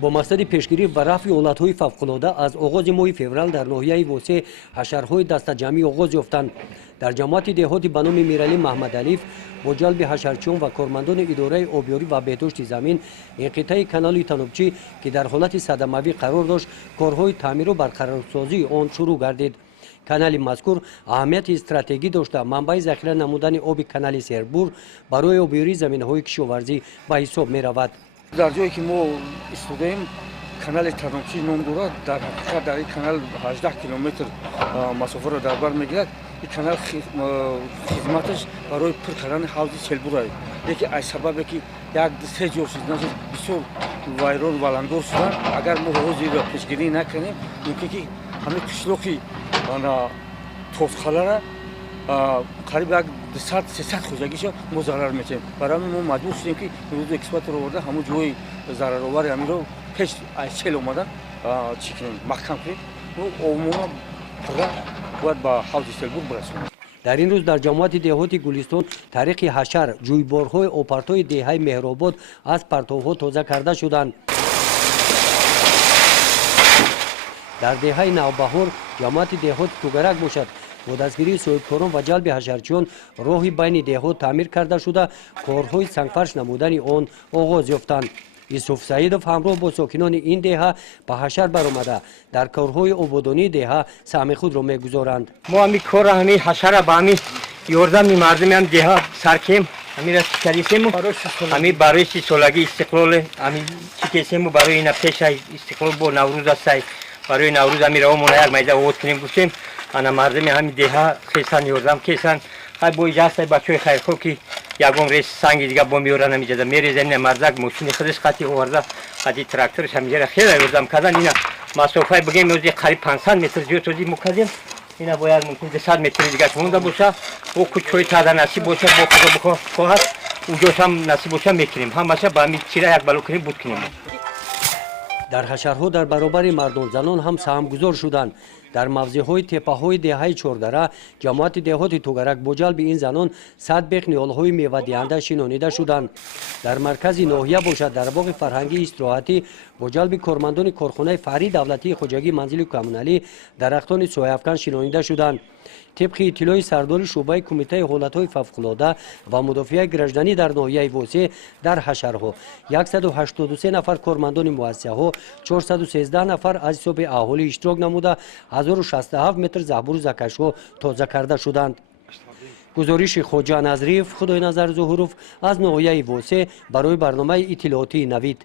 با مقصد پیشگیری و رفع حالت‌های فوق‌العاده از آغاز ماه فوریه در ناحیه واسه حشرهای دست جمعی آغاز یافتند. در جماعت دهاتی به نام میرعلی محمد علیف با جلب حشرچیان و کارمندان اداره آبیاری و بهداشت زمین انقطاع کانال تنوبچی که در حالت صدموی قرار داشت کارهای تعمیر و برقرارسازی آن شروع گردید. کانال مذکور اهمیت استراتژیکی داشته منبع ذخیره نمودن آب کانال سربور برای آبیاری زمین‌های کشاورزی به حساب می‌رود. در جایی که ما استودیم کانال تنوبچی نام دارد، در حقیقت در این کانال 18 کیلومتر مسافت را در بر میگیرد. این کانال خدمتش برای پر کردن حوض سلبور است. یکی از سببی که یک سه جور چیز بسیار ویران و لنگور شدن، اگر ما حوضی را پیشگیری نکنیم ممکن که همه قشلاقی توفخاله را قریب یک 200-300 خوزگیش ما ضرر می‌کنیم. برای ما مجبور شدیم که امروز اکسپرت رو آورده همون جای ضررآور همین رو پیش از سیل اومدن چی کنیم محکم کنیم و عموما فقط باید با حوض سلبور برسونیم. در این روز در جماعت دهاتی گلستان طریق حشر جویبارهای آپارت‌های دهه مهرآباد از پرتوها تازه کرده شدند. در دهه نوبهار جماعت دهات توگرک باشد با دستگیری صاحبکاران و جلب حشرچیان راهی بین دهات تعمیر کرده شده کارهای سنگفرش نمودن آن آغاز یافتند. یوسف سعیدов همراه با ساکنان این دهه به حشر برآمده در کارهای آبادانی دهه سهم خود را می‌گذارند. ما همین کار همین حشر با همین یاردم مردم هم دهه سرکیم همین را کلیسیم همین برای سی سالگی استقلال همین چیکسیم برای این پیش استقلال با نوروز است. برای نوروز همین را مون یک میده آورد کنیم گفتیم انا مردم همین دهه خیسان یاردم کیسان های با اجازه بچه‌های خیرخواه که یکم ریس سنگ دیگه با میورن میجازه میریزن مردک ماشین خودش قطعی آورده قطعی تراکتورش همیشه خیلی یاردم کردن. اینا مسافت بگیم موزی قریب 500 متر زیاد توزیع می‌کردیم. اینا باید ممکن 200 متر دیگه مونده باشه و کوچوی تا نصیب باشه با خدا بخواد اونجا هم نصیب باشه میکنیم همشه با می چیره یک بلو کنیم بود کنیم. در حشرها در برابر مردان زنان هم سهمگذار شدند. در موضع‌های تپه‌های دهه 14 جماعت دهات توگرک با جلب این زنان 100 بیخ نیال‌های میوه دهنده شنانیده شدند. در مرکز ناحیه باشد در باغ فرهنگی استراحتی با جلب کارمندان کارخانه فری دولتی خوجگی منزل کمونالی درختان سایه‌افکن شنانیده شدند. طبق اطلاع سردار شعبه کمیته حالت‌های فوق‌العاده و مدافع گرجدنی در ناحیه واسه در حشرها 183 نفر کارمندان مؤسسه‌ها 413 نفر از حساب اهالی اشتراک نموده 1067 متر زهبور زکش‌ها تازه کرده شدند. گزارش خواجه نظریف خدای نظر ظهوروف از ناحیه واسه برای برنامه اطلاعاتی نوید.